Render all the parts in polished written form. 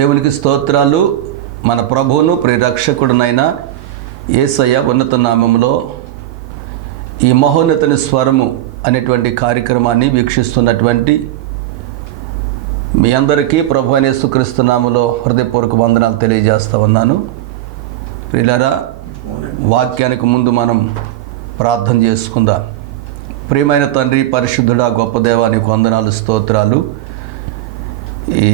దేవునికి స్తోత్రాలు. మన ప్రభువును ప్రియరక్షకుడునైన యేసయ్య ఉన్నత నామములో ఈ మహోన్నతని స్వరము అనేటువంటి కార్యక్రమాన్ని వీక్షిస్తున్నటువంటి మీ అందరికీ ప్రభు అయిన యేసుక్రీస్తు నామములో హృదయపూర్వక వందనాలు తెలియజేస్తా ఉన్నాను. ప్రియులారా, వాక్యానికి ముందు మనం ప్రార్థన చేసుకుందాం. ప్రియమైన తండ్రి, పరిశుద్ధుడా, గొప్ప దేవా, నీకు వందనాలు, స్తోత్రాలు. ఈ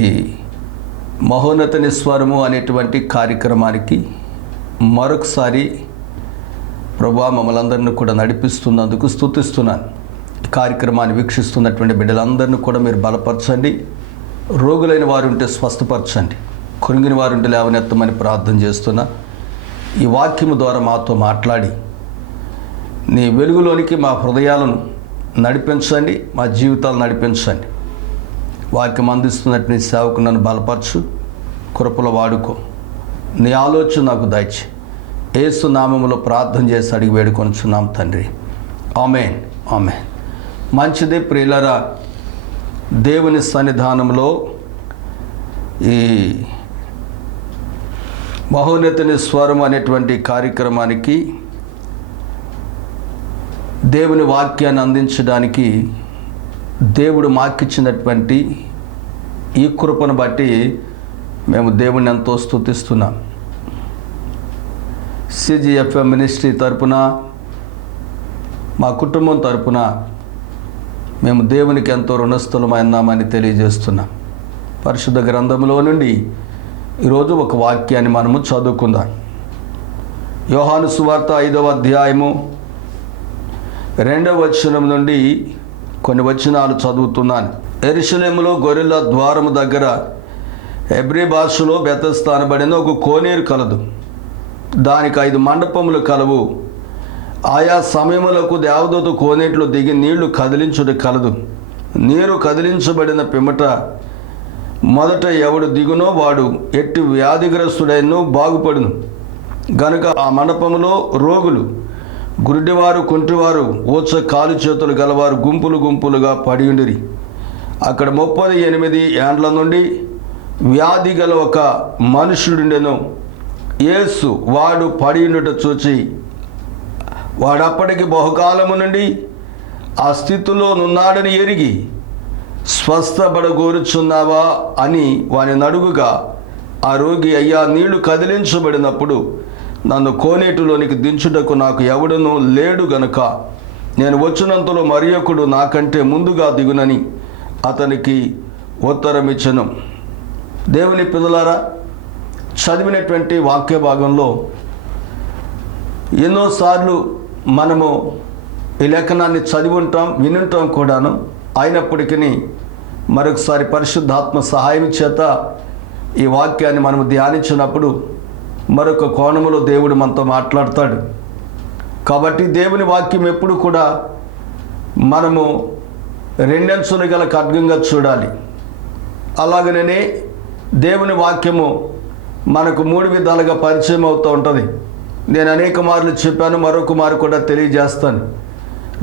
మహోన్నతని స్వరము అనేటువంటి కార్యక్రమానికి మరొకసారి ప్రభువా మమ్మల్ని అందరినీ కూడా నడిపిస్తున్నందుకు స్తుతిస్తున్నాను. ఈ కార్యక్రమాన్ని వీక్షిస్తున్నటువంటి బిడ్డలందరినీ కూడా మీరు బలపరచండి. రోగులైన వారు ఉంటే స్వస్థపరచండి. కృంగిన వారు ఉంటే లేవనెత్తమని ప్రార్థన చేస్తున్నా. ఈ వాక్యము ద్వారా మాతో మాట్లాడి నీ వెలుగులోనికి మా హృదయాలను నడిపించండి, మా జీవితాలు నడిపించండి. వాక్యం అందిస్తున్నట్టు నీ సేవకు నన్ను బలపరచు, కృపలో వాడుకో. నీ ఆలోచన నాకు దయచి యేసు నామములో ప్రార్థన చేసి అడిగి వేడుకొనుచున్నాం తండ్రి. ఆమేన్, ఆమేన్. మంచిదే ప్రియులారా, దేవుని సన్నిధానంలో ఈ మహోన్నతుని స్వరం అనేటువంటి కార్యక్రమానికి దేవుని వాక్యాన్ని అందించడానికి దేవుడు మాకిచ్చినటువంటి ఈ కృపను బట్టి మేము దేవుని ఎంతో స్తుతిస్తున్నాం. CGFM మినిస్ట్రీ తరపున, మా కుటుంబం తరపున మేము దేవునికి ఎంతో రుణస్థులమైనామని తెలియజేస్తున్నాం. పరిశుద్ధ గ్రంథంలో నుండి ఈరోజు ఒక వాక్యాన్ని మనము చదువుకుందాం. యోహాను సువార్త 5వ అధ్యాయము 2వ వచనం నుండి కొన్ని వచనాలు చదువుతున్నాను. యెరూషలేములో గొర్రెల ద్వారము దగ్గర హెబ్రీ భాషలో బెతస్దా అనబడిన ఒక కోనేరు కలదు. దానికి 5 మండపములు కలవు. ఆయా సమయములకు దేవదూత కోనేట్లో దిగి నీళ్లు కదిలించుట కలదు. నీరు కదిలించబడిన పిమ్మట మొదట ఎవడు దిగునో వాడు ఎట్టి వ్యాధిగ్రస్తుడైనో బాగుపడును. గనుక ఆ మండపములో రోగులు, గుడ్డివారు, కుంటివారు, ఊచ కాలు చేతులు గలవారు గుంపులు గుంపులుగా పడి ఉండిరి. అక్కడ 38 ఏండ్ల నుండి వ్యాధి గల ఒక మనుషుడుండెను. యేసు వాడు పడి ఉండుట చూచి వాడప్పటికి బహుకాలము నుండి ఆ స్థితిలో నున్నాడని ఎరిగి, స్వస్థపడగోరుచున్నావా అని వాని నడుగుగా, ఆ రోగి, అయ్యా, నీళ్లు కదిలించబడినప్పుడు నన్ను కోనేటిలోనికి దించుటకు నాకు ఎవడనూ లేడు గనుక నేను వచ్చినంతలో మరియొకడు నాకంటే ముందుగా దిగునని అతనికి ఉత్తరమిచ్చను. దేవుని పిల్లలారా, చదివినటువంటి వాక్య భాగంలో ఎన్నోసార్లు మనము ఈ లేఖనాన్ని చదివి ఉంటాం, వినుంటాం కూడాను. అయినప్పటికీ మరొకసారి పరిశుద్ధాత్మ సహాయం చేత ఈ వాక్యాన్ని మనము ధ్యానించినప్పుడు మరొక కోణములో దేవుడు మనతో మాట్లాడతాడు. కాబట్టి దేవుని వాక్యం ఎప్పుడు కూడా మనము రెండంచులు గల ఖడ్గంగా చూడాలి. అలాగనే దేవుని వాక్యము మనకు 3 విధాలుగా పరిచయం అవుతూ ఉంటుంది. నేను అనేక మార్లు చెప్పాను, మరొక మారు కూడా తెలియజేస్తాను.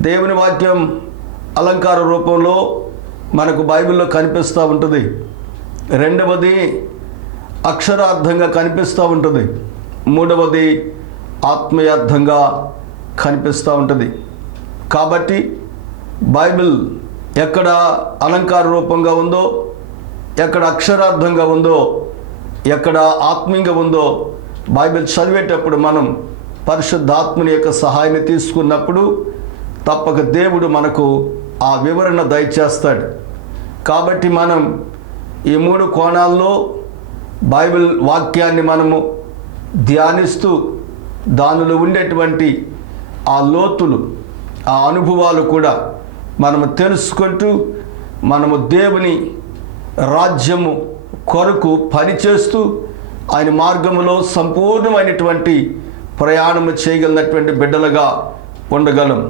దేవుని వాక్యం అలంకార రూపంలో మనకు బైబిల్లో కనిపిస్తూ ఉంటుంది. రెండవది అక్షరార్థంగా కనిపిస్తూ ఉంటుంది. మూడవది ఆత్మీయార్థంగా కనిపిస్తూ ఉంటుంది. కాబట్టి బైబిల్ ఎక్కడ అలంకార రూపంగా ఉందో, ఎక్కడ అక్షరార్థంగా ఉందో, ఎక్కడ ఆత్మీయంగా ఉందో బైబిల్ చదివేటప్పుడు మనం పరిశుద్ధాత్మని యొక్క సహాయాన్ని తీసుకున్నప్పుడు తప్పక దేవుడు మనకు ఆ వివరణ దయచేస్తాడు. కాబట్టి మనం ఈ 3 కోణాల్లో బైబిల్ వాక్యాన్ని మనము ధ్యానిస్తూ దానిలో ఉండేటువంటి ఆ లోతులు, ఆ అనుభవాలు కూడా మనము తెలుసుకుంటూ మనము దేవుని రాజ్యము కొరకు పనిచేస్తూ ఆయన మార్గములో సంపూర్ణమైనటువంటి ప్రయాణము చేయగలిగినటువంటి బిడ్డలుగా ఉండగలం.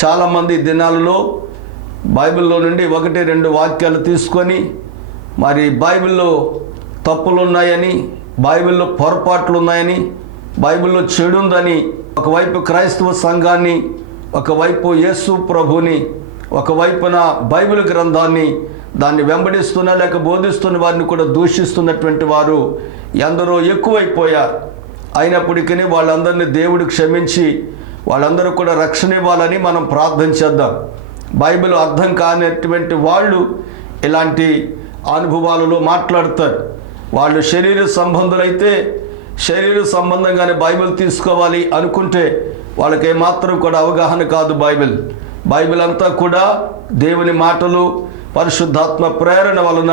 చాలామంది దినాలలో బైబిల్లో నుండి 1-2 వాక్యాలు తీసుకొని మరి బైబిల్లో తప్పులు ఉన్నాయని, బైబిల్లో పొరపాట్లు ఉన్నాయని, బైబిల్లో చెడు ఉందని ఒకవైపు క్రైస్తవ సంఘాన్ని, ఒకవైపు యేసు ప్రభుని, ఒకవైపున బైబిల్ గ్రంథాన్ని దాన్ని వెంబడిస్తున్న లేక బోధిస్తున్న వారిని కూడా దూషిస్తున్నటువంటి వారు ఎందరో ఎక్కువైపోయారు. అయినప్పటికీ వాళ్ళందరినీ దేవుడు క్షమించి వాళ్ళందరూ కూడా రక్షణ ఇవ్వాలని మనం ప్రార్థన చేద్దాం. బైబిల్ అర్థం కానటువంటి వాళ్ళు ఇలాంటి అనుభవాలలో మాట్లాడతారు. వాళ్ళు శరీర సంబంధులైతే శరీర సంబంధంగానే బైబిల్ తీసుకోవాలి అనుకుంటే వాళ్ళకి ఏమాత్రం కూడా అవగాహన కాదు. బైబిల్ అంతా కూడా దేవుని మాటలు పరిశుద్ధాత్మ ప్రేరణ వలన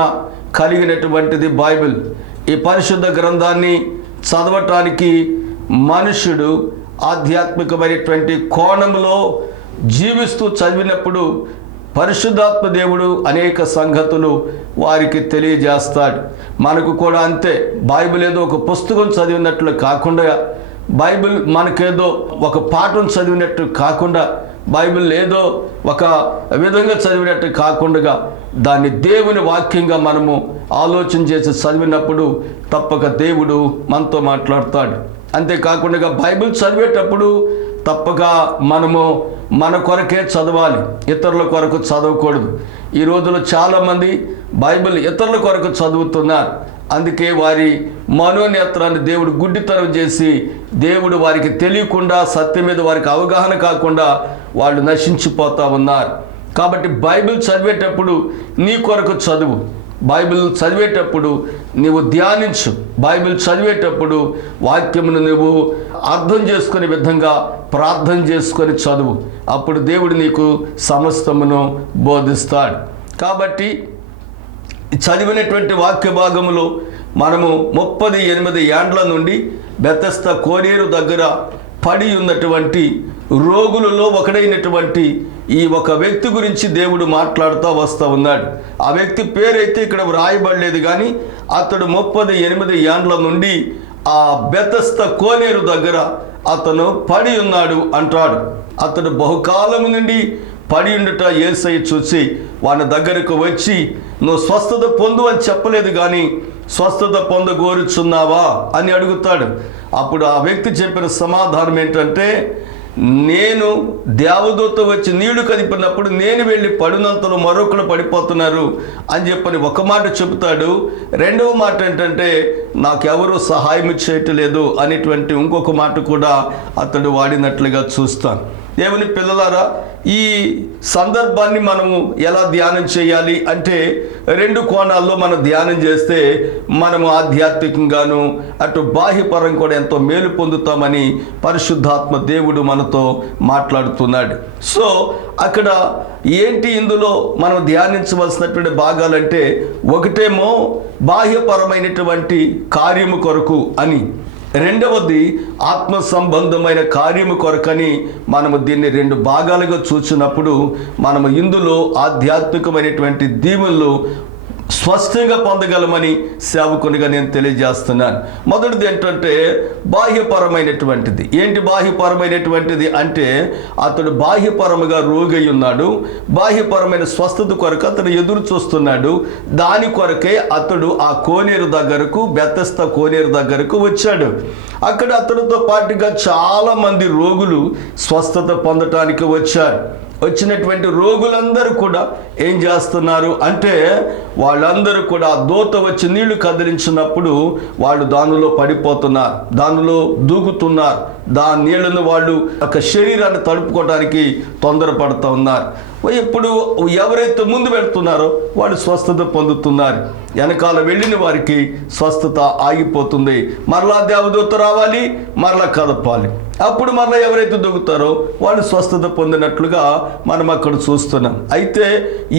కలిగినటువంటిది బైబిల్. ఈ పరిశుద్ధ గ్రంథాన్ని చదవటానికి మనుషుడు ఆధ్యాత్మికమైనటువంటి కోణంలో జీవిస్తూ చదివినప్పుడు పరిశుద్ధాత్మ దేవుడు అనేక సంగతులు వారికి తెలియజేస్తాడు. మనకు కూడా అంతే. బైబిల్ ఏదో ఒక పుస్తకం చదివినట్లు కాకుండా, బైబిల్ మనకేదో ఒక పాఠం చదివినట్టు కాకుండా, బైబిల్ ఏదో ఒక విధంగా చదివినట్టు కాకుండా దాన్ని దేవుని వాక్యంగా మనము ఆలోచన చేసి చదివినప్పుడు తప్పక దేవుడు మనతో మాట్లాడతాడు. అంతేకాకుండా బైబిల్ చదివేటప్పుడు తప్పక మనము మన కొరకే చదవాలి, ఇతరుల కొరకు చదవకూడదు. ఈ రోజుల్లో చాలామంది బైబిల్ ఇతరుల కొరకు చదువుతున్నారు. అందుకే వారి మనోనేత్రాన్ని దేవుడు గుడ్డితనం చేసి దేవుడు వారికి తెలియకుండా సత్యం మీద వారికి అవగాహన కాకుండా వాళ్ళు నశించిపోతూ ఉన్నారు. కాబట్టి బైబిల్ చదివేటప్పుడు నీ కొరకు చదువు. బైబిల్ చదివేటప్పుడు నీవు ధ్యానించు. బైబిల్ చదివేటప్పుడు వాక్యమును నువ్వు అర్థం చేసుకునే విధంగా ప్రార్థన చేసుకొని చదువు. అప్పుడు దేవుడు నీకు సమస్తమును బోధిస్తాడు. కాబట్టి చదివినటువంటి వాక్య భాగములో మనము 38 ఏండ్ల నుండి బెతెస్దా కోనేరు దగ్గర పడి ఉన్నటువంటి రోగులలో ఒకడైనటువంటి ఈ ఒక వ్యక్తి గురించి దేవుడు మాట్లాడుతూ వస్తూ ఉన్నాడు. ఆ వ్యక్తి పేరైతే ఇక్కడ వ్రాయబడలేదు, కానీ అతడు 38 ఏండ్ల నుండి ఆ బెతెస్దా కోనేరు దగ్గర అతను పడి ఉన్నాడు అంటాడు. అతడు బహుకాలము నుండి పడి ఉండుట యేసయ్య చూసి వాని దగ్గరకు వచ్చి, నువ్వు స్వస్థత పొందు అని చెప్పలేదు, కానీ స్వస్థత పొందగోరుచున్నావా అని అడుగుతాడు. అప్పుడు ఆ వ్యక్తి చెప్పిన సమాధానం ఏంటంటే, నేను దేవదూత వచ్చి నీళ్లు కదిపినప్పుడు నేను వెళ్ళి పడినంతలో మరొకరు పడిపోతున్నారు అని చెప్పని ఒక మాట చెబుతాడు. రెండవ మాట ఏంటంటే, నాకెవరూ సహాయం చేయట్లేదు అనేటువంటి ఇంకొక మాట కూడా అతడు వాడినట్లుగా చూస్తాను. దేవుని పిల్లలారా, ఈ సందర్భాన్ని మనము ఎలా ధ్యానం చేయాలి అంటే 2 కోణాల్లో మనం ధ్యానం చేస్తే మనము ఆధ్యాత్మికంగాను అటు బాహ్యపరం కూడా ఎంతో మేలు పొందుతామని పరిశుద్ధాత్మ దేవుడు మనతో మాట్లాడుతున్నాడు. సో అక్కడ ఏంటి ఇందులో మనం ధ్యానించవలసినటువంటి భాగాలంటే, ఒకటేమో బాహ్యపరమైనటువంటి కార్యము కొరకు అని, రెండవది ఆత్మ సంబంధమైన కార్యము కొరకని మనము దీన్ని 2 భాగాలుగా చూసినప్పుడు మనము ఇందులో ఆధ్యాత్మికమైనటువంటి దీవెనలు స్పష్టంగా పొందగలమని సేవకునిగా నేను తెలియజేస్తున్నాను. మొదటిది ఏంటంటే బాహ్యపరమైనటువంటిది. ఏంటి బాహ్యపరమైనటువంటిది అంటే, అతడు బాహ్యపరముగా రోగి ఉన్నాడు. బాహ్యపరమైన స్వస్థత కొరకు అతడు ఎదురు చూస్తున్నాడు. దాని కొరకే అతడు ఆ కోనేరు దగ్గరకు, బెతెస్దా కోనేరు దగ్గరకు వచ్చాడు. అక్కడ అతడితో పాటుగా చాలామంది రోగులు స్వస్థత పొందటానికి వచ్చారు. వచ్చినటువంటి రోగులందరూ కూడా ఏం చేస్తున్నారు అంటే, వాళ్ళందరూ కూడా దూత వచ్చి నీళ్లు కదిలించినప్పుడు వాళ్ళు దానిలో పడిపోతున్నారు, దానిలో దూకుతున్నారు. దాని నీళ్లను వాళ్ళు ఒక శరీరాన్ని తడుపుకోవడానికి తొందరపడుతూ ఉన్నారు. ఇప్పుడు ఎవరైతే ముందు పెడుతున్నారో వాళ్ళు స్వస్థత పొందుతున్నారు. వెనకాల వెళ్ళిన వారికి స్వస్థత ఆగిపోతుంది. మరలా దేవదూత రావాలి, మరలా కదపాలి. అప్పుడు మరలా ఎవరైతే దూకుతారో వాళ్ళు స్వస్థత పొందినట్లుగా మనం అక్కడ చూస్తున్నాం. అయితే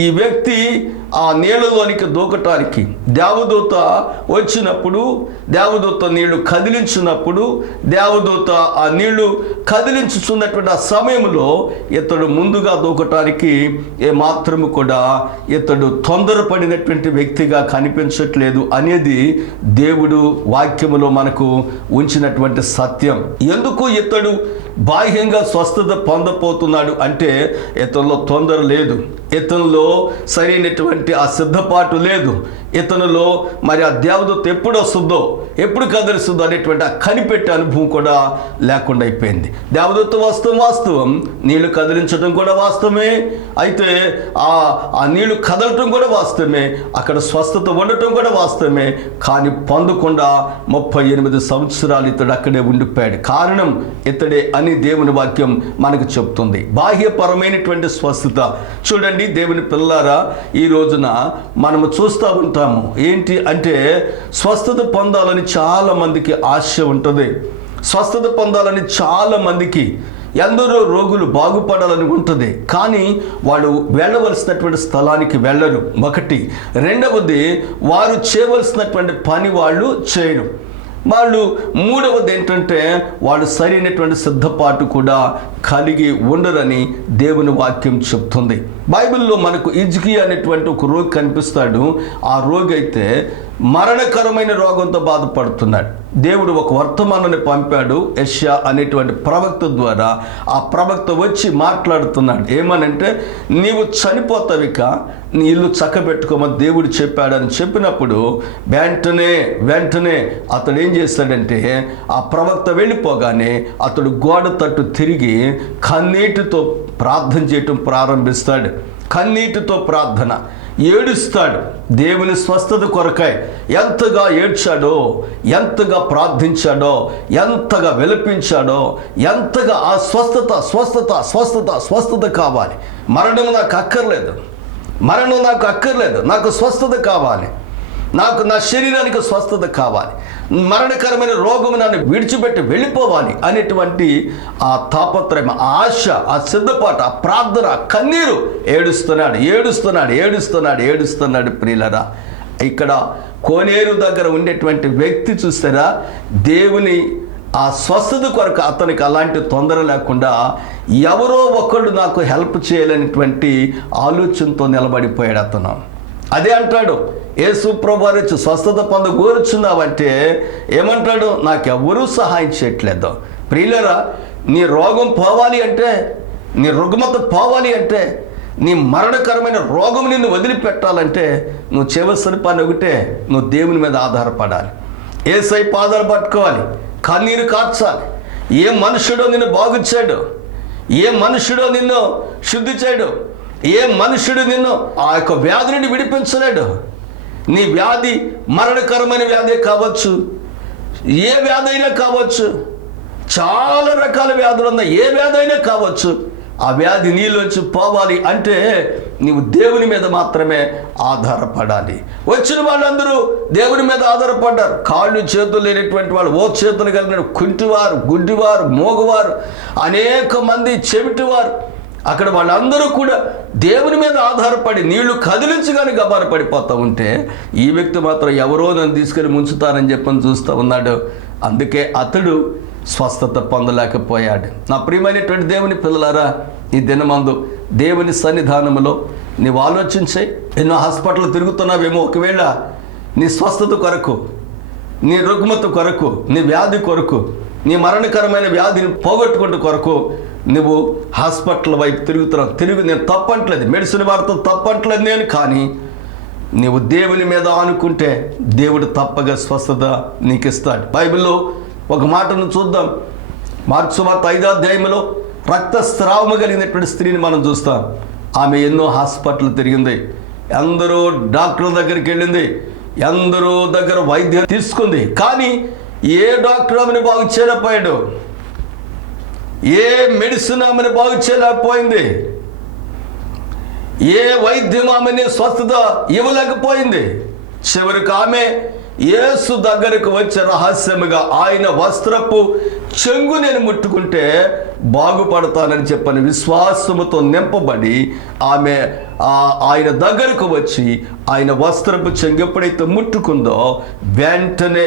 ఈ వ్యక్తి ఆ నీళ్ళలోనికి దూకటానికి దేవదూత వచ్చినప్పుడు, దేవదూత నీళ్లు కదిలించినప్పుడు, దేవదూత ఆ నీళ్లు కదిలించుతున్నటువంటి ఆ సమయంలో ఇతడు ముందుగా దూకటానికి ఏమాత్రము కూడా ఇతడు తొందరపడినటువంటి వ్యక్తిగా కనిపించట్లేదు అనేది దేవుడు వాక్యములో మనకు ఉంచినటువంటి సత్యం. ఎందుకు ఇతడు బాహ్యంగా స్వస్థత పొందపోతున్నాడు అంటే, ఇతనిలో తొందర లేదు, ఇతనిలో సరైనటువంటి ఆ సిద్ధపాటు లేదు. ఇతనులో మరి ఆ దేవదూత ఎప్పుడు వస్తుందో, ఎప్పుడు కదులుస్తుందో అనేటువంటి ఆ కనిపెట్టే అనుభవం కూడా లేకుండా అయిపోయింది. దేవదూత వాస్తవం, నీళ్లు కదిలించడం కూడా వాస్తవమే, అయితే ఆ నీళ్లు కదలటం కూడా వాస్తవమే, అక్కడ స్వస్థత ఉండటం కూడా వాస్తవమే. కానీ పొందకుండా 38 సంవత్సరాలు ఇతడు అక్కడే ఉండిపోయాడు. కారణం ఇతడే అని దేవుని వాక్యం మనకు చెప్తుంది. బాహ్యపరమైనటువంటి స్వస్థత. చూడండి దేవుని పిల్లారా, ఈ రోజున మనము చూస్తూ ఉంటాము, ఏంటి అంటే స్వస్థత పొందాలని చాలా మందికి ఆశ ఉంటుంది. స్వస్థత పొందాలని చాలా మందికి, ఎందరో రోగులు బాగుపడాలని ఉంటుంది, కానీ వాళ్ళు వెళ్ళవలసినటువంటి స్థలానికి వెళ్ళరు. ఒకటి. రెండవది, వారు చేయవలసినటువంటి పని వాళ్ళు చేయరు. మూడవది ఏంటంటే వాళ్ళు సరైనటువంటి సిద్ధపాటు కూడా కలిగి ఉండరని దేవుని వాక్యం చెప్తుంది. బైబిల్లో మనకు హిజ్కియా అనేటువంటి ఒక రోగి కనిపిస్తాడు. ఆ రోగి అయితే మరణకరమైన రోగంతో బాధపడుతున్నాడు. దేవుడు ఒక వర్తమానాన్ని పంపాడు యెషయా అనేటువంటి ప్రవక్త ద్వారా. ఆ ప్రవక్త వచ్చి మాట్లాడుతున్నాడు. ఏమనంటే, నీవు చనిపోతావిక, నీ ఇల్లు చక్కబెట్టుకోమని దేవుడు చెప్పాడని చెప్పినప్పుడు వెంటనే అతడు ఏం చేశాడంటే, ఆ ప్రవక్త వెళ్ళిపోగానే అతడు గోడ తట్టు తిరిగి కన్నీటితో ప్రార్థన చేయటం ప్రారంభిస్తాడు. కన్నీటితో ప్రార్థన, ఏడుస్తాడు. దేవుని స్వస్థత కొరకై ఎంతగా ఏడ్చాడో, ఎంతగా ప్రార్థించాడో, ఎంతగా విలపించాడో, ఎంతగా ఆ స్వస్థత కావాలి. మరణం నాకు అక్కర్లేదు, నాకు స్వస్థత కావాలి, నాకు నా శరీరానికి స్వస్థత కావాలి, మరణకరమైన రోగము నన్ను విడిచిపెట్టి వెళ్ళిపోవాలి అనేటువంటి ఆ తాపత్రయం, ఆ ఆశ, ఆ సిద్ధపాటు, ఆ ప్రార్థన, ఆ కన్నీరు, ఏడుస్తున్నాడు. ప్రియులరా, ఇక్కడ కోనేరు దగ్గర ఉండేటువంటి వ్యక్తి చూస్తారా, దేవుని ఆ స్వస్థత కొరకు అతనికి అలాంటి తొందర లేకుండా ఎవరో ఒకళ్ళు నాకు హెల్ప్ చేయాలనేటువంటి ఆలోచనతో నిలబడిపోయాడు అతను. అదే అంటాడు, యేసు ప్రభువారు వచ్చి స్వస్థత పొందగోరుచున్నావంటే ఏమంటాడు, నాకెవ్వరూ సహాయం చేయట్లేదు. ప్రియులరా, నీ రోగం పోవాలి అంటే, నీ రుగ్మత పోవాలి అంటే, నీ మరణకరమైన రోగం నిన్ను వదిలిపెట్టాలంటే నువ్వు చేయవలసిన పని ఒకటే, నువ్వు దేవుని మీద ఆధారపడాలి. యేసయ్య పాదాలు పట్టుకోవాలి, కన్నీరు కార్చాలి. ఏ మనుషుడో నిన్ను బాగు చేయడు, ఏ మనుషుడో నిన్ను శుద్ధి చేయడు, ఏ మనుషుడు నిన్ను ఆ యొక్క వ్యాధి నుండి విడిపించలేడు. నీ వ్యాధి మరణకరమైన వ్యాధి కావచ్చు, ఏ వ్యాధి అయినా కావచ్చు, చాలా రకాల వ్యాధులు ఉన్నాయి, ఏ వ్యాధి అయినా కావచ్చు. ఆ వ్యాధి నీలోంచి పోవాలి అంటే నీవు దేవుని మీద మాత్రమే ఆధారపడాలి. వచ్చిన వాళ్ళందరూ దేవుని మీద ఆధారపడ్డారు. కాళ్ళు చేతులు లేనటువంటి వాళ్ళు, ఓ చేతులు కలిగిన కుంటివారు, గుడ్డివారు, మోగవారు, అనేక మంది చెవిటివారు, అక్కడ వాళ్ళందరూ కూడా దేవుని మీద ఆధారపడి నీళ్లు కదిలించగానే గబాన పడిపోతూ ఉంటే, ఈ వ్యక్తి మాత్రం ఎవరో నన్ను తీసుకెళ్ళి ముంచుతారని చెప్పని చూస్తూ ఉన్నాడు. అందుకే అతడు స్వస్థత పొందలేకపోయాడు. నా ప్రియమైనటువంటి దేవుని పిల్లలారా, ఈ దినమందు దేవుని సన్నిధానంలో నీవు ఆలోచించే. ఎన్నో హాస్పిటల్ తిరుగుతున్నావేమో, ఒకవేళ నీ స్వస్థత కొరకు, నీ రుగ్మత కొరకు, నీ వ్యాధి కొరకు, నీ మరణకరమైన వ్యాధిని పోగొట్టుకుంటూ కొరకు నువ్వు హాస్పిటల్ వైపు తిరుగుతున్నావు. నేను తప్పట్లేదు, మెడిసిన్ వాడతాం తప్పట్లేదు నేను, కానీ నీవు దేవుని మీద ఆనుకుంటే దేవుడు తప్పగా స్వస్థత నీకు ఇస్తాడు. బైబిల్లో ఒక మాటను చూద్దాం. మార్కు సువార్త 5వ అధ్యాయంలో రక్తస్రావము కలిగినటువంటి స్త్రీని మనం చూస్తాం. ఆమె ఎన్నో హాస్పిటల్ తిరిగింది, ఎందరో డాక్టర్ల దగ్గరికి వెళ్ళింది, ఎందరో దగ్గర వైద్యం తీసుకుంది, కానీ ఏ డాక్టర్ ఆమెను బాగు చేయలేకపోయాడు, ఏ మెడిసిన్ ఆమెను బాగు చేయలేకపోయింది, ఏ వైద్యం ఆమెని స్వస్థత ఇవ్వలేకపోయింది. చివరికి ఆమె యేసు దగ్గరకు వచ్చే రహస్యముగా ఆయన వస్త్రపు చెంగు నేను ముట్టుకుంటే బాగుపడతానని చెప్పని విశ్వాసముతో నింపబడి ఆమె ఆయన దగ్గరకు వచ్చి ఆయన వస్త్రపు చెంగు ఎప్పుడైతే ముట్టుకుందో వెంటనే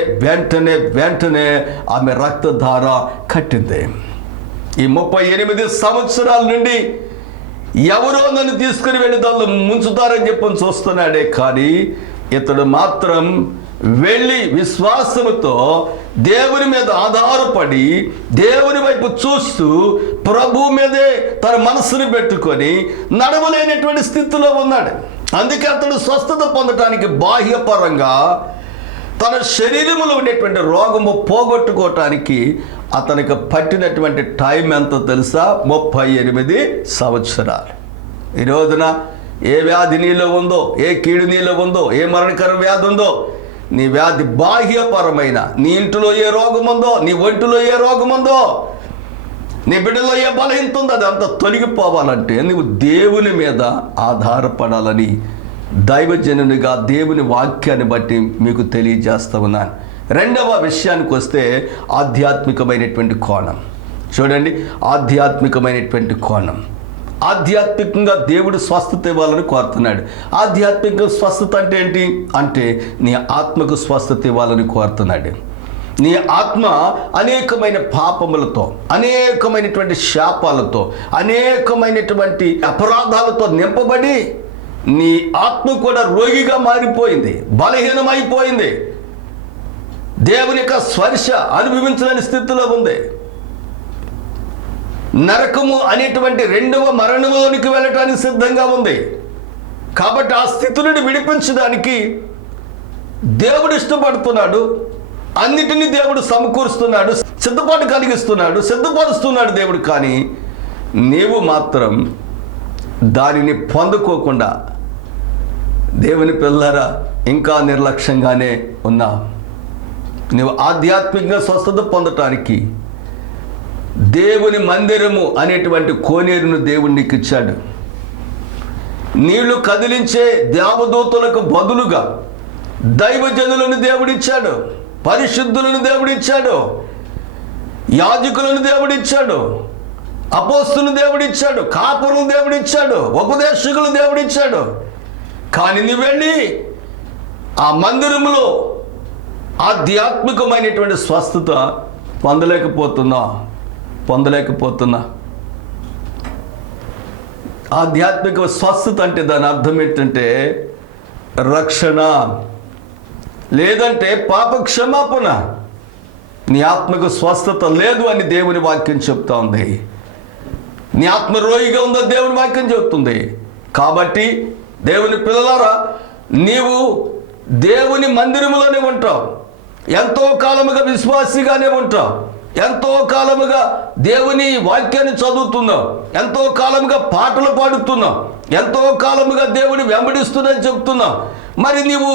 ఆమె రక్తధార కట్టింది. ఈ 38 సంవత్సరాల నుండి ఎవరో నన్ను తీసుకుని వెళ్ళి దానిలో ముంచుతారని చెప్పని చూస్తున్నాడే, కానీ ఇతడు మాత్రం వెళ్ళి విశ్వాసముతో దేవుని మీద ఆధారపడి దేవుని వైపు చూస్తూ ప్రభు మీదే తన మనసును పెట్టుకొని నడవలేనటువంటి స్థితిలో ఉన్నాడు. అందుకే అతడు స్వస్థత పొందటానికి బాహ్యపరంగా తన శరీరంలో ఉండేటువంటి రోగము పోగొట్టుకోవటానికి అతనికి పట్టినటువంటి టైం ఎంతో తెలుసా? 38 సంవత్సరాలు. ఈ రోజున ఏ వ్యాధి నీలో ఉందో, ఏ కీడు నీలో ఉందో, ఏ మరణకర వ్యాధి ఉందో, నీ వ్యాధి బాహ్యపరమైన, నీ ఇంటిలో ఏ రోగం ఉందో, నీ ఒంటిలో ఏ రోగం ఉందో, నీ బిడ్డలో ఏ బలహీనత ఉందో, అదంతా తొలగిపోవాలంటే నువ్వు దేవుని మీద ఆధారపడాలని దైవజనునిగా దేవుని వాక్యాన్ని బట్టి మీకు తెలియజేస్తా ఉన్నాను. రెండవ విషయానికి వస్తే ఆధ్యాత్మికమైనటువంటి కోణం. చూడండి, ఆధ్యాత్మికమైనటువంటి కోణం. ఆధ్యాత్మికంగా దేవుడు స్వస్థత ఇవ్వాలని కోరుతున్నాడు. ఆధ్యాత్మిక స్వస్థత అంటే ఏంటి అంటే నీ ఆత్మకు స్వస్థత ఇవ్వాలని కోరుతున్నాడు. నీ ఆత్మ అనేకమైన పాపములతో, అనేకమైనటువంటి శాపాలతో, అనేకమైనటువంటి అపరాధాలతో నింపబడి నీ ఆత్మ కూడా రోగిగా మారిపోయింది, బలహీనమైపోయింది, దేవుని యొక్క స్పర్శ అనుభవించలేని స్థితిలో ఉంది. నరకము అనేటువంటి రెండవ మరణంలోనికి వెళ్ళటానికి సిద్ధంగా ఉంది. కాబట్టి ఆ స్థితి నుండి విడిపించడానికి దేవుడు ఇష్టపడుతున్నాడు. అన్నిటినీ దేవుడు సమకూరుస్తున్నాడు, సిద్ధపాటు కలిగిస్తున్నాడు, సిద్ధపరుస్తున్నాడు దేవుడు. కానీ నీవు మాత్రం దానిని పొందుకోకుండా దేవుని పిల్లరా ఇంకా నిర్లక్ష్యంగానే ఉన్నావు. నువ్వు ఆధ్యాత్మికంగా స్వస్థత పొందటానికి దేవుని మందిరము అనేటువంటి కోనేరును దేవుడు నీకు ఇచ్చాడు. నీళ్లు కదిలించే దేవదూతలకు బదులుగా దైవజనులను దేవుడిచ్చాడు, పరిశుద్ధులను దేవుడిచ్చాడు, యాజకులను దేవుడిచ్చాడు, అపోస్తులను దేవుడిచ్చాడు, కాపురులను దేవుడిచ్చాడు, ఉపదేశకులు దేవుడిచ్చాడు. కానీ నువ్వు వెళ్ళి ఆ మందిరంలో ఆధ్యాత్మికమైనటువంటి స్వస్థత పొందలేకపోతున్నా. ఆధ్యాత్మిక స్వస్థత అంటే దాని అర్థం ఏంటంటే రక్షణ, లేదంటే పాప క్షమాపణ. నీ ఆత్మకు స్వస్థత లేదు అని దేవుని వాక్యం చెప్తా ఉంది. నీ ఆత్మ రోగిగా ఉందో దేవుని వాక్యం చెప్తుంది. కాబట్టి దేవుని పిల్లలారా, నీవు దేవుని మందిరములోనే ఉంటావు, ఎంతో కాలముగా విశ్వాసిగానే ఉంటావు, ఎంతో కాలముగా దేవుని వాక్యాన్ని చదువుతున్నావు, ఎంతో కాలముగా పాటలు పాడుతున్నావు, ఎంతో కాలముగా దేవుని వెంబడిస్తుందని చెప్తున్నావు. మరి నీవు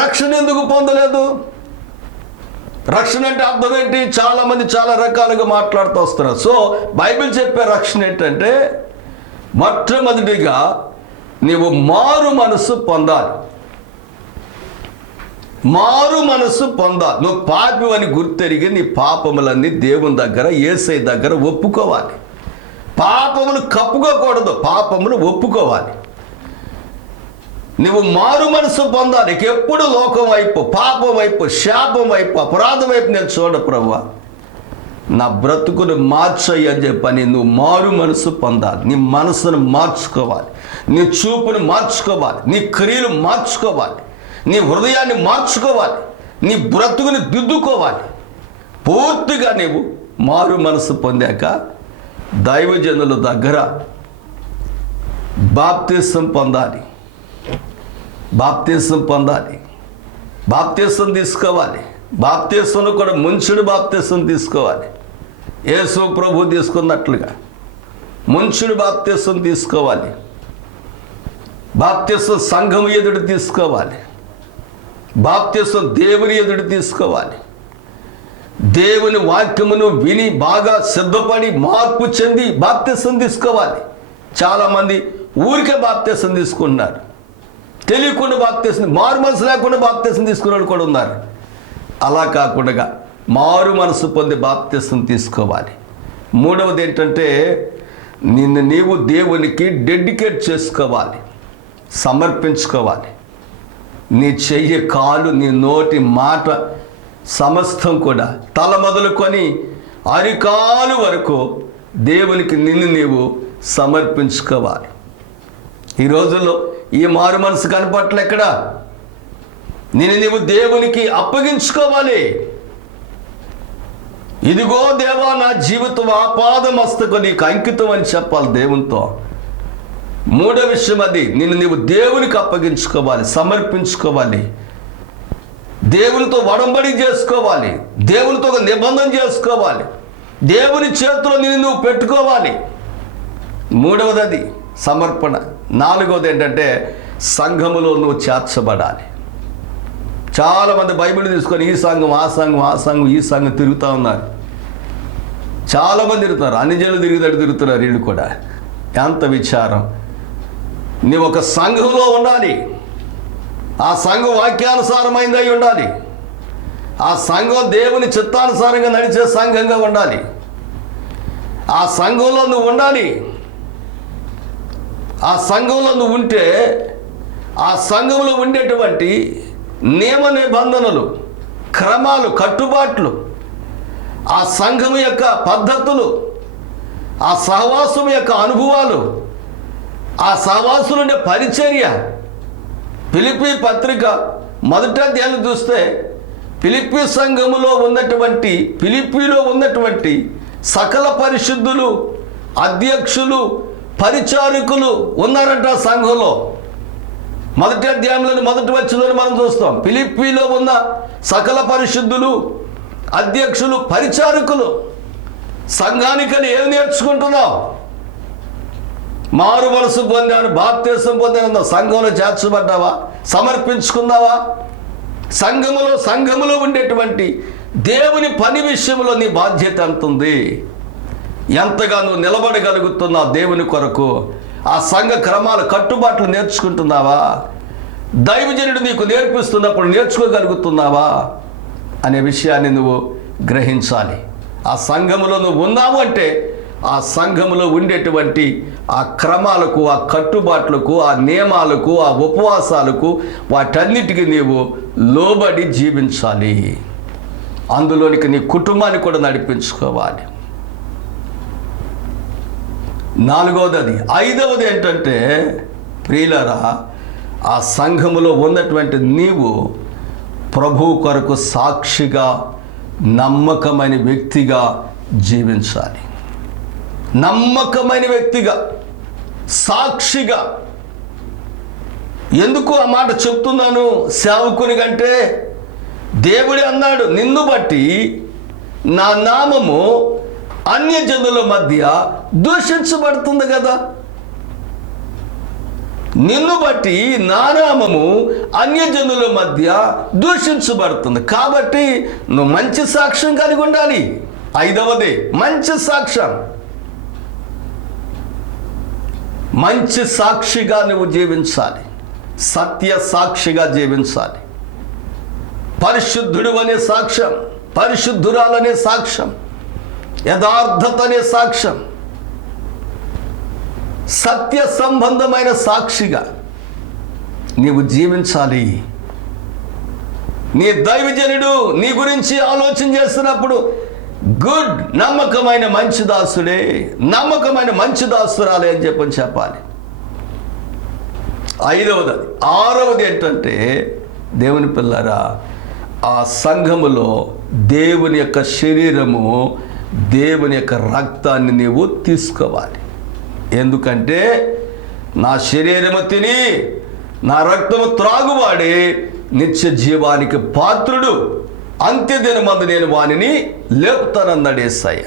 రక్షణ ఎందుకు పొందలేదు? రక్షణ అంటే అర్థం ఏంటి? చాలామంది చాలా రకాలుగా మాట్లాడుతూ వస్తున్నారు. సో బైబిల్ చెప్పే రక్షణ ఏంటంటే మొట్టమొదటిగా నీవు మారు మనస్సు పొందాలి. మారు మనస్సు పొందాలి. నువ్వు పాపి అని గుర్తెరిగి నీ పాపములన్నీ దేవుని దగ్గర, యేసయ్య దగ్గర ఒప్పుకోవాలి. పాపములు కప్పుకోకూడదు, పాపములు ఒప్పుకోవాలి. నువ్వు మారు మనసు పొందాలి. ఎప్పుడు లోకం వైపు, పాపం వైపు, శాపం వైపు, అపరాధం వైపు నేను చూడ ప్రభువా, నా బ్రతుకును మార్చయ్యి అని చెప్పని నువ్వు మారు మనసు పొందాలి. నీ మనసును మార్చుకోవాలి, నీ చూపును మార్చుకోవాలి, నీ క్రియలు మార్చుకోవాలి, నీ హృదయాన్ని మార్చుకోవాలి, నీ బ్రతుకుని దిద్దుకోవాలి. పూర్తిగా నీవు మారు మనసు పొందాక దైవజనుల దగ్గర బాప్తిసం పొందాలి. బాప్తిసం తీసుకోవాలి. బాప్తిసంలో కూడా ముంచుడు బాప్తిసం తీసుకోవాలి. యేసు ప్రభు తీసుకున్నట్లుగా ముంచుడు బాప్తిసం తీసుకోవాలి. బాప్తిసం సంఘం ఎదుడు తీసుకోవాలి. బాప్తిసం దేవుని ఎదుడు తీసుకోవాలి. దేవుని వాక్యమును విని బాగా సిద్ధపడి మార్పు చెంది బాప్తిసం తీసుకోవాలి. చాలామంది ఊరికే బాప్తిసం తీసుకుంటున్నారు, తెలియకుండా బాప్తిసం, మారు మనసు లేకుండా బాప్తిసం తీసుకునే వాళ్ళు కూడా ఉన్నారు. అలా కాకుండా మారు మనసు పొంది బాప్తిసం తీసుకోవాలి. మూడవది ఏంటంటే నిన్ను నీవు దేవునికి డెడికేట్ చేసుకోవాలి, సమర్పించుకోవాలి. నీ చెయ్యి, కాలు, నీ నోటి, మాట సమస్తం కూడా తల మొదలుకొని అరికాలు వరకు దేవునికి నిన్ను నీవు సమర్పించుకోవాలి. ఈ రోజుల్లో ఈ మారు మనసు కనపట్ల ఎక్కడ? నిన్ను నీవు దేవునికి అప్పగించుకోవాలి. ఇదిగో దేవా, నా జీవితం ఆపాదమస్తకు నీకు అంకితం అని చెప్పాలి దేవునితో. మూడో విషయం అది, నిన్ను నీవు దేవునికి అప్పగించుకోవాలి, సమర్పించుకోవాలి, దేవునితో ఒడంబడి చేసుకోవాలి, దేవునితో ఒక నిబంధన చేసుకోవాలి, దేవుని చేతిలో నిన్ను నువ్వు పెట్టుకోవాలి. మూడవది అది సమర్పణ. నాలుగవది ఏంటంటే సంఘములో నువ్వు చేర్చబడాలి. చాలామంది బైబిల్ తీసుకొని ఈ సంఘం ఆ సంఘం ఆ సంఘం ఈ సంఘం తిరుగుతూ ఉన్నారు. చాలామంది తిరుగుతున్నారు, అన్ని జనులు తిరుగుతున్నారు. వీళ్ళు కూడా ఎంత విచారం. నీవు ఒక సంఘంలో ఉండాలి, ఆ సంఘం వాక్యానుసారమైంది అయి ఉండాలి, ఆ సంఘం దేవుని చిత్తానుసారంగా నడిచే సంఘంగా ఉండాలి. ఆ సంఘంలో నువ్వు ఉండాలి. ఆ సంఘంలో నువ్వు ఉంటే ఆ సంఘంలో ఉండేటువంటి నియమ నిబంధనలు, క్రమాలు, కట్టుబాట్లు, ఆ సంఘం యొక్క పద్ధతులు, ఆ సహవాసం యొక్క అనుభవాలు, ఆ సహవాసులుండే పరిచర్య. ఫిలిప్పీ పత్రిక మొదటి అధ్యాయం చూస్తే ఫిలిప్పీ సంఘములో ఉన్నటువంటి, ఫిలిప్పీలో ఉన్నటువంటి సకల పరిశుద్ధులు, అధ్యక్షులు, పరిచారకులు ఉన్నారంట సంఘంలో. మొదటి అధ్యాయంలో మొదటి వచ్చిందని మనం చూస్తాం. ఫిలిప్పీలో ఉన్న సకల పరిశుద్ధులు, అధ్యక్షులు, పరిచారకులు. సంఘానికని ఏం నేర్చుకుంటున్నావు? మారు మనసు పొందాను, బాప్తిసం పొందాను, సంఘంలో చేర్చబడ్డావా? సమర్పించుకున్నావా? సంఘములో ఉండేటువంటి దేవుని పని విషయంలో నీ బాధ్యత ఎంత ఉంది? ఎంతగా నువ్వు నిలబడగలుగుతున్నావు దేవుని కొరకు? ఆ సంఘ క్రమాలు, కట్టుబాట్లు నేర్చుకుంటున్నావా? దైవజనుడు నీకు నేర్పిస్తున్నప్పుడు నేర్చుకోగలుగుతున్నావా అనే విషయాన్ని నువ్వు గ్రహించాలి. ఆ సంఘములో నువ్వు ఉన్నావు అంటే ఆ సంఘములో ఉండేటువంటి ఆ క్రమాలకు, ఆ కట్టుబాట్లకు, ఆ నియమాలకు, ఆ ఉపవాసాలకు, వాటన్నిటికీ నీవు లోబడి జీవించాలి. అందులోనికి నీ కుటుంబాన్ని కూడా నడిపించుకోవాలి. నాలుగవది అది. ఐదవది ఏంటంటే ప్రియులారా, ఆ సంఘములో ఉన్నటువంటి నీవు ప్రభువు కొరకు సాక్షిగా, నమ్మకమైన వ్యక్తిగా జీవించాలి. నమ్మకమైన వ్యక్తిగా, సాక్షిగా. ఎందుకు ఆ మాట చెప్తున్నాను సేవకుని కంటే? దేవుడే అన్నాడు, నిన్ను బట్టి నా నామము అన్యజనుల మధ్య దూషించబడుతుంది కదా. నిన్ను బట్టి నా నామము అన్యజనుల మధ్య దూషించబడుతుంది. కాబట్టి నువ్వు మంచి సాక్ష్యం కలిగి ఉండాలి. ఐదవది మంచి సాక్ష్యం. మంచి సాక్షిగా నువ్వు జీవించాలి, సత్య సాక్షిగా జీవించాలి. పరిశుద్ధుడు అనే సాక్ష్యం, పరిశుద్ధురాలనే సాక్ష్యం, యథార్థత అనే సాక్ష్యం, సత్య సంబంధమైన సాక్షిగా నీవు జీవించాలి. నీ దైవజనుడు నీ గురించి ఆలోచన చేస్తున్నప్పుడు గుడ్, నమ్మకమైన మంచి దాసుడే, నమ్మకమైన మంచి దాసురాలే అని చెప్పాలి. ఐదవది. ఆరవది ఏంటంటే దేవుని పిల్లరా, ఆ సంఘములో దేవుని యొక్క శరీరము, దేవుని యొక్క రక్తాన్ని నీవు తీసుకోవాలి. ఎందుకంటే నా శరీరము తిని నా రక్తము త్రాగువాడే నిత్య జీవానికి పాత్రుడు, అంత్యదినమందు నేను వానిని లేపుతానన్నాడు యేసయ్య.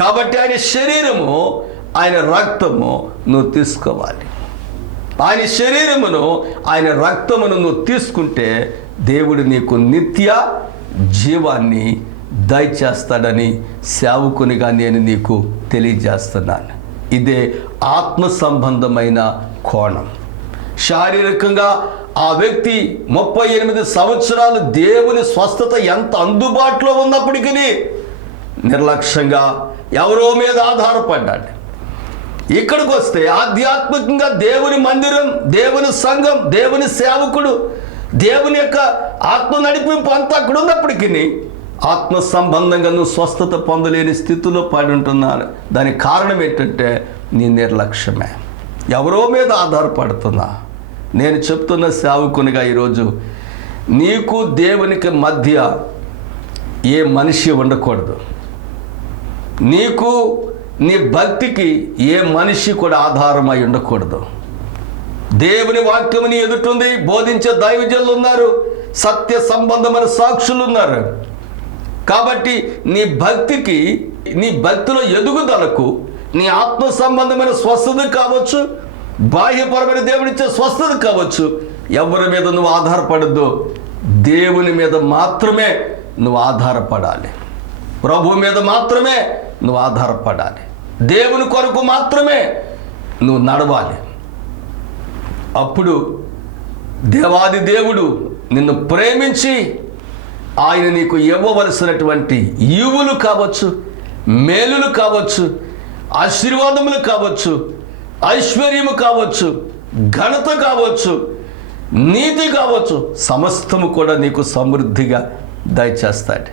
కాబట్టి ఆయన శరీరము, ఆయన రక్తము నువ్వు తీసుకోవాలి. ఆయన శరీరమును, ఆయన రక్తమును నువ్వు తీసుకుంటే దేవుడు నీకు నిత్య జీవాన్ని దయచేస్తాడని సేవకునిగా నేను నీకు తెలియజేస్తున్నాను. ఇదే ఆత్మ సంబంధమైన కోణం. శారీరకంగా ఆ వ్యక్తి 38 సంవత్సరాలు దేవుని స్వస్థత ఎంత అందుబాటులో ఉన్నప్పటికీ నిర్లక్ష్యంగా ఎవరో మీద ఆధారపడ్డాడు. ఇక్కడికి వస్తే ఆధ్యాత్మికంగా దేవుని మందిరం, దేవుని సంఘం, దేవుని సేవకుడు, దేవుని యొక్క ఆత్మ నడిపింపు అంతా అక్కడ ఉన్నప్పటికీ ఆత్మ సంబంధంగా నువ్వు స్వస్థత పొందలేని స్థితిలో పడి ఉంటున్నాను. దానికి కారణం ఏంటంటే నీ నిర్లక్ష్యమే. ఎవరో మీద ఆధారపడుతున్నా. నేను చెప్తున్న సేవకునిగా ఈరోజు నీకు దేవునికి మధ్య ఏ మనిషి ఉండకూడదు. నీకు నీ భక్తికి ఏ మనిషి కూడా ఆధారమై ఉండకూడదు. దేవుని వాక్యము నీ ఎదుటుంది, బోధించే దైవజనులు ఉన్నారు, సత్య సంబంధమైన సాక్షులు ఉన్నారు. కాబట్టి నీ భక్తికి, నీ భక్తిలో ఎదుగుదలకు, నీ ఆత్మ సంబంధమైన స్వస్థత కావచ్చు, బాహ్యపరమైన దేవుడిచ్చే స్వస్థత కావచ్చు, ఎవరి మీద నువ్వు ఆధారపడద్దు, దేవుని మీద మాత్రమే నువ్వు ఆధారపడాలి. ప్రభు మీద మాత్రమే నువ్వు ఆధారపడాలి. దేవుని కొరకు మాత్రమే నువ్వు నడవాలి. అప్పుడు దేవాది దేవుడు నిన్ను ప్రేమించి ఆయన నీకు ఇవ్వవలసినటువంటి ఈవులు కావచ్చు, మేలులు కావచ్చు, ఆశీర్వాదములు కావచ్చు, ఐశ్వర్యము కావచ్చు, ఘనత కావచ్చు, నీతి కావచ్చు, సమస్తము కూడా నీకు సమృద్ధిగా దయచేస్తాడు.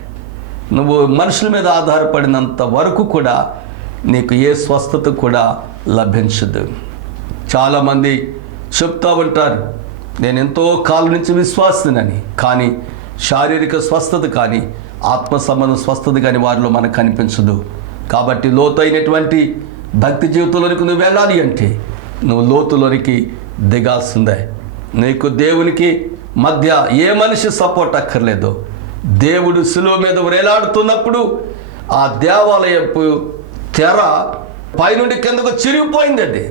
నువ్వు మనుషుల మీద ఆధారపడినంత వరకు కూడా నీకు ఏ స్వస్థత కూడా లభించదు. చాలామంది చెప్తా ఉంటారు, నేను ఎంతో కాలం నుంచి విశ్వాసినని, కానీ శారీరక స్వస్థత కానీ ఆత్మ సంబంధ స్వస్థత కానీ వారిలో మనకు కనిపించదు. కాబట్టి లోతైనటువంటి భక్తి జీవితంలోనికి నువ్వు వెళ్ళాలి అంటే నువ్వు లోతులోనికి దిగాల్సిందే. నీకు దేవునికి మధ్య ఏ మనిషి సపోర్ట్ అక్కర్లేదు. దేవుడు శిలువ మీద వేలాడుతున్నప్పుడు ఆ దేవాలయపు తెర పైనుండి కిందకు చిరిగిపోయిందండి.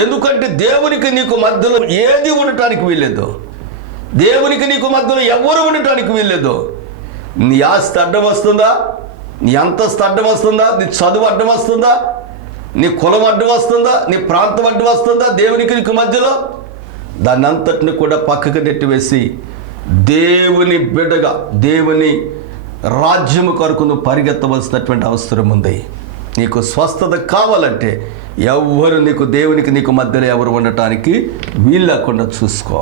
ఎందుకంటే దేవునికి నీకు మధ్యలో ఏది ఉండటానికి వీల్లేదు. దేవునికి నీకు మధ్యలో ఎవరు ఉండటానికి వీల్లేదు. నీ ఆస్తి అడ్డం వస్తుందా, నీ అంతస్తు అడ్డం వస్తుందా, నీ చదువు అడ్డం వస్తుందా, నీ కులం అడ్డం వస్తుందా, నీ ప్రాంతం అడ్డం వస్తుందా దేవునికి నీకు మధ్యలో? దాన్ని అంతటిని కూడా పక్కకు నెట్టివేసి దేవుని బిడ్డగా, దేవుని రాజ్యము కొరకు నువ్వు పరిగెత్తవలసినటువంటి అవసరం ఉంది. నీకు స్వస్థత కావాలంటే ఎవరు దేవునికి నీకు మధ్యలో ఎవరు ఉండటానికి వీళ్ళకుండా చూసుకో.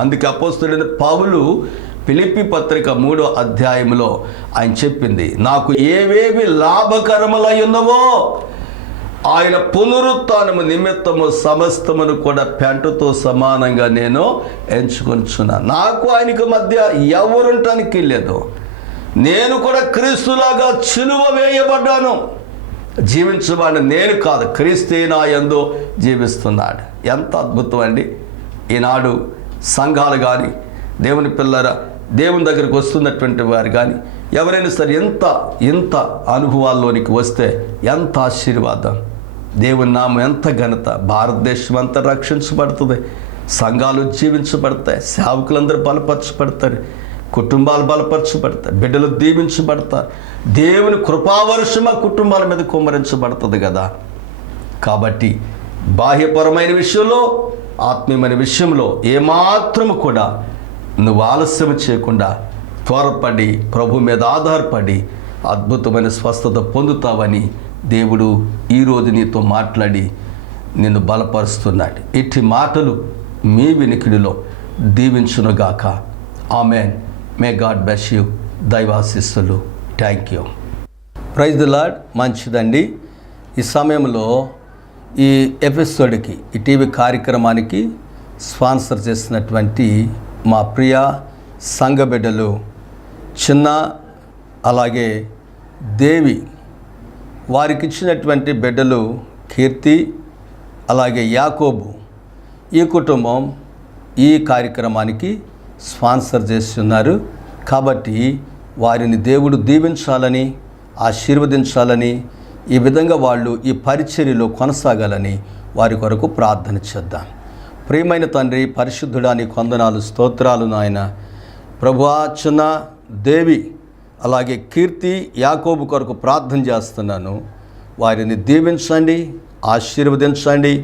అందుకే అపోస్తలుడైన పౌలు ఫిలిప్పీ పత్రిక 3వ అధ్యాయంలో ఆయన చెప్పింది, నాకు ఏవేవి లాభకరములై ఉన్నవో ఆయన పునరుత్థానము నిమిత్తము సమస్తమును కూడా పెంటతో సమానంగా నేను ఎంచుకొనిచున్నాను. నాకు ఆయనకు మధ్య ఎవరుంటానికి లేదు. నేను కూడా క్రీస్తులాగా సిలువ వేయబడ్డాను. జీవించబడిన నేను కాదు, క్రీస్తే నా యందు జీవిస్తున్నాడు. ఎంత అద్భుతం అండి! ఈనాడు సంఘాలు కానీ, దేవుని పిల్లల దేవుని దగ్గరికి వస్తున్నటువంటి వారు కానీ ఎవరైనా సరే ఎంత అనుభవాల్లోనికి వస్తే ఎంత ఆశీర్వాదం, దేవుని నామం ఎంత ఘనత, భారతదేశం అంతా రక్షించబడుతుంది, సంఘాలు జీవించబడతాయి, సేవకులందరూ బలపరచబడతారు, కుటుంబాలు బలపరచబడతాయి, బిడ్డలు దీవించబడతారు, దేవుని కృపావర్షం ఆ కుటుంబాల మీద కుమ్మరించబడుతుంది కదా. కాబట్టి బాహ్యపరమైన విషయంలో, ఆత్మీయమైన విషయంలో ఏమాత్రము కూడా నువ్వు ఆలస్యం చేయకుండా త్వరపడి ప్రభు మీద ఆధారపడి అద్భుతమైన స్వస్థత పొందుతావని దేవుడు ఈరోజు నీతో మాట్లాడి నిన్ను బలపరుస్తున్నాడు. ఇట్టి మాటలు మీ వినికిడిలో దీవించునుగాక. Amen. May God bless you. దైవాశీస్సులు. Thank you. Praise the Lord. మంచిదండి. ఈ సమయంలో ఈ ఎపిసోడ్కి, ఈ టీవీ కార్యక్రమానికి స్పాన్సర్ చేసినటువంటి మా ప్రియ సంఘ బిడ్డలు చిన్న, అలాగే దేవి, వారికి ఇచ్చినటువంటి బిడ్డలు కీర్తి, అలాగే యాకోబు, ఈ కుటుంబం ఈ కార్యక్రమానికి స్పాన్సర్ చేస్తున్నారు. కాబట్టి వారిని దేవుడు దీవించాలని, ఆశీర్వదించాలని, ఈ విధంగా వాళ్ళు ఈ పరిచర్యలో కొనసాగాలని వారి కొరకు ప్రార్థన చేద్దాం. ప్రియమైన తండ్రి, పరిశుద్ధుడా, నీకు వందనాలు, స్తోత్రాలు నాయన. ప్రభువా, చిన్న, దేవి, అలాగే కీర్తి, యాకోబు కొరకు ప్రార్థన చేస్తున్నాను. వారిని దీవించండి, ఆశీర్వదించండి,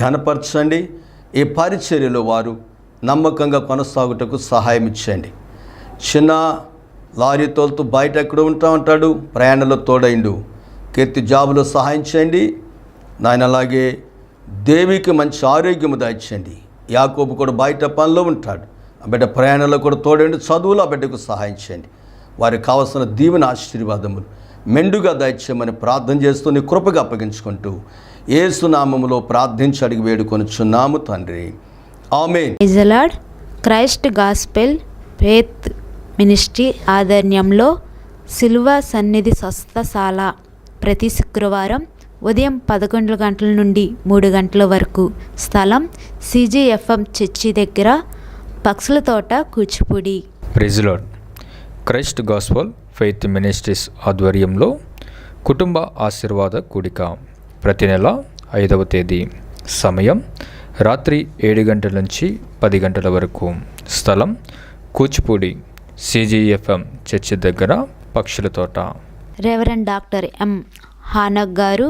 ఘనపరచండి. ఈ పరిచర్యలో వారు నమ్మకంగా కొనసాగుటకు సహాయం ఇచ్చండి. చిన్న లారీ తోలుతూ బయట ఎక్కడ ఉంటాడు, ప్రయాణంలో తోడైండు. కీర్తి జాబులో సహాయం చేయండి నాయన. అలాగే దేవికి మంచి ఆరోగ్యము దాయించండి. యాకోబు కూడా బయట పనిలో ఉంటాడు, ఆ బిడ్డ ప్రయాణంలో కూడా తోడండి. చదువులో ఆ బిడ్డకు సహాయం చేయండి. వారికి కావలసిన దీవెన ఆశీర్వాదములు మెండుగా దయచేయమని ప్రార్థన చేస్తూ నీ కృపగా అప్పగించుకుంటూ యేసు నామములో ప్రార్థించి అడిగి వేడుకొనుచున్నాము తండ్రి. Amen. Praise the Lord. Christ Gospel Faith Ministry ఆధ్వర్యంలో సిలువ సన్నిధి స్వస్థశాల ప్రతి శుక్రవారం ఉదయం 11 గంటల నుండి 3 గంటల వరకు. స్థలం CGFM చర్చి దగ్గర, పక్షుల తోట, Kuchipudi. Praise Lord. Christ gospel faith ministries ఆధ్వర్యంలో కుటుంబ ఆశీర్వాద కూడిక ప్రతి నెల 5వ తేదీ. సమయం రాత్రి 7 గంటల నుంచి 10 గంటల వరకు. స్థలం కూచిపూడి CGFM చర్చి దగ్గర, పక్షుల తోట. Reverend doctor M. హానక్ గారు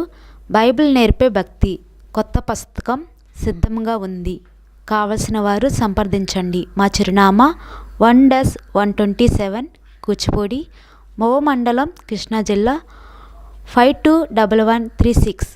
బైబిల్ నేర్పే భక్తి కొత్త పుస్తకం సిద్ధంగా ఉంది. కావలసిన వారు సంప్రదించండి. మా చిరునామా 1-127 కూచిపూడి, మోవ మండలం, కృష్ణా జిల్లా 521136.